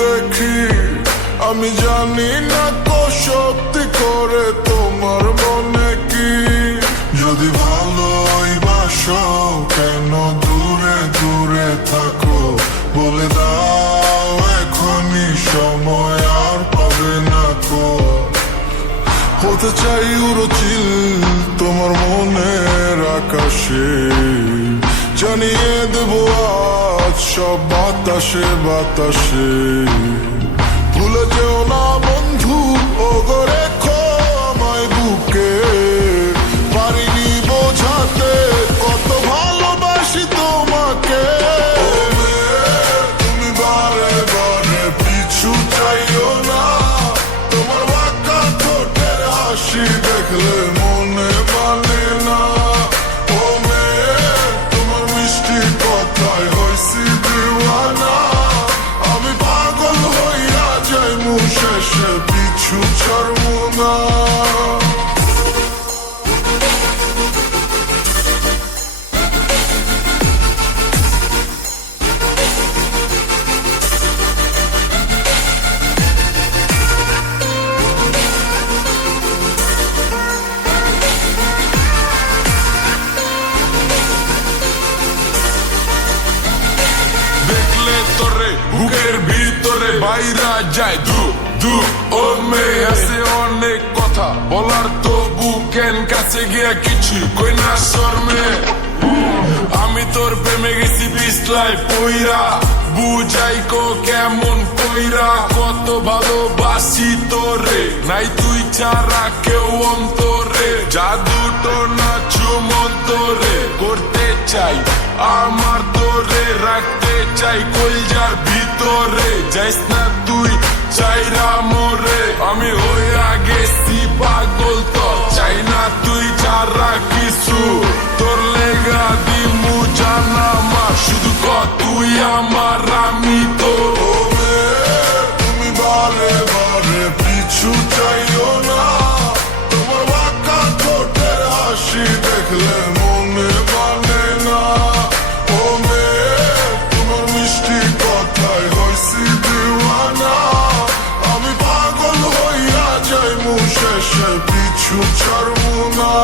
দেখি, আমি জানি না তো সত্যি করে তোমার মনে কি। যদি ভালোই বাসো কেন দূরে দূরে থাকো, বলে দাও এখনই সময় আর পাবে না কো। হতে চাই উড়োচিল তোমার মনের আকাশে, জানিয়ে দেবো আজ সব বাতাসে বাতাসে। ভুলে যেও না বন্ধু ও গো রেখো আমায় বুকে, পারিনি বোঝাতে কত ভালোবাসি তোমাকে। ও মেয়ে তুমি বারে বারে পিছু চাইও না, তোমার বাঁকা ঠোঁটের হাসি দেখলে মনে মানে না। ও মেয়ে তোমার মিষ্টি কথায় হইছি দিওয়ানা, আমি পাগল হইয়া যাইমু শেষে পিছু ছাড়বো না। দেখলে তোরে বুকের ভিতরে বাইরা যায় ধু ধু। ও মেয়ে আছে অনেক কথা বলার, তো বুকেন কাছে গিয়া কিছু কই না শর্মে। আমি তোর প্রেমে গেছি বিছলাই পইরা, বুঝাই কো কেমন কইরা কত ভালোবাসি তোরে, নাই তুই ছাড়া কেউ অন্তরে। জাদু তো না চুমন্তরে করতে চাই আমার তোরে, রাখতে চাই কলজার ভিতরে। যাইস না তুই চাইরা মোরে, আমি হইয়া গেছি পাগল তোর, চাই না তুই ছাড়া কিছু। তোর লেগা দিমু জানা মা, শুধু ক তুই আমার আমি তোর। ও মেয়ে তুমি বারে বারে পিছু চাইও না, তোমার বাঁকা ঠোঁটের হাসি দেখলে মনে মানে না। ও মেয়ে তোমার মিষ্টি কথায় হইছি দিওয়ানা, আমি পাগল হইয়া যাইমু শেষে পিছু ছাড়বো না।